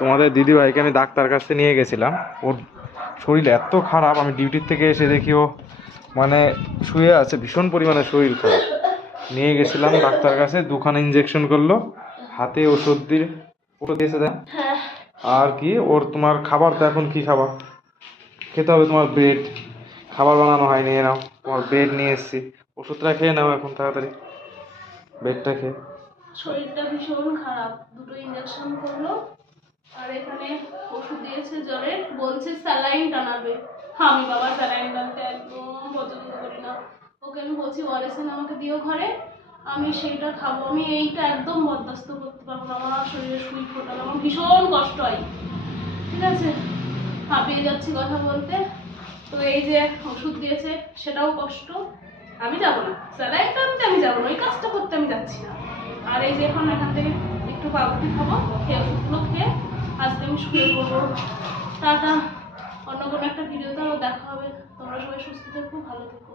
তোমাদের দিদি ভাইকে আমি ডাক্তার কাছে নিয়ে গেছিলাম। ওর শরীর এত খারাপ, আমি ডিউটির থেকে এসে দেখি ও মানে শুয়ে আছে, ভীষণ পরিমাণে শরীর খারাপ। নিয়ে গেছিলাম ডাক্তার কাছে, 2খানা ইঞ্জেকশন করলো, হাতে ওষুধ দিয়েছে দেন। আর কি ওর তোমার খাবার তো এখন কি খাবার খেতে হবে, তোমার ব্রেড, খাবার বানানো হয়, নিয়ে নাও তোমার ব্রেড নিয়ে এসেছি, ওষুধটা খেয়ে নাও এখন তাড়াতাড়ি, ব্রেডটা খেয়ে। শরীরটা ভীষণ খারাপ, 2টো ইঞ্জেকশন করলো আর এখানে ওষুধ দিয়েছে জ্বরের, বলছে স্যালাইন টানাবে। আমি বাবা স্যালাইন টানতে একদম পছন্দ করি না। ওকে আমি বলছি ওয়ারেসেন আমাকে দিও ঘরে, আমি সেইটা খাবো। আমি এইটা একদম বরদাস্ত করতে পারবো না, আমার শরীরে সুই ফোটানো আমার ভীষণ কষ্ট হয়, ঠিক আছে? হাঁপিয়ে যাচ্ছি কথা বলতে। তো এই যে ওষুধ দিয়েছে সেটাও কষ্ট, আমি যাবো না স্যালাইন টানতে, আমি যাবো না, ওই কাজটা করতে আমি যাচ্ছি না। আর এই যে এখন এখান থেকে একটু পাউরুটি খাবো, খেয়ে ওষুধগুলো খেয়ে আজকে আমি শুয়ে পড়বো। টাটা, অন্য কোনো একটা ভিডিওতে দেখা হবে। তোমরা সবাই সুস্থ থেকো, ভালো থেকো।